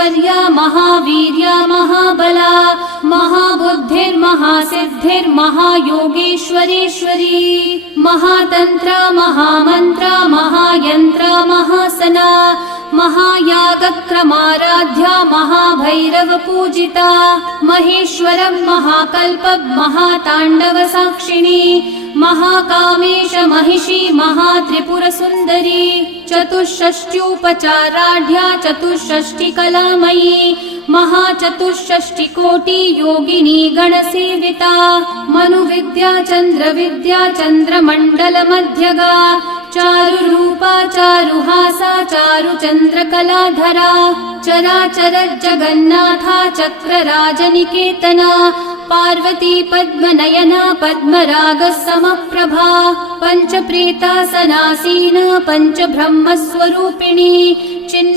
महाऐश्वर्या महावीर्या महाबला महाबुद्धिर्महासिद्धिर्महायोगेश्वरेश्वरी महातन्त्रा महामन्त्रा महायन्त्रा महासना महायागक्रमाराध्या महाभैरवपूजिता महेश्वरं महाकल्पं महाताण्डवसाक्षिणी महाकामेश महिषी महात्रिपुरसुन्दरी चतुष्षष्ट्युपचाराढ्या चतुष्षष्टिकलामयी महाचतुष्षष्टिकोटि योगिनी गणसेविता मनुविद्या चन्द्रविद्या चन्द्रमण्डलमध्यगा चारुरूपा चारुहासा चारुचन्द्रकलाधरा चराचर जगन्नाथा चक्रराजनिकेतना पार्वती पद्मनयना पद्मरागसमप्रभा पञ्चप्रेतासनासीना पञ्चब्रह्मस्वरूपिणी चिन्मयी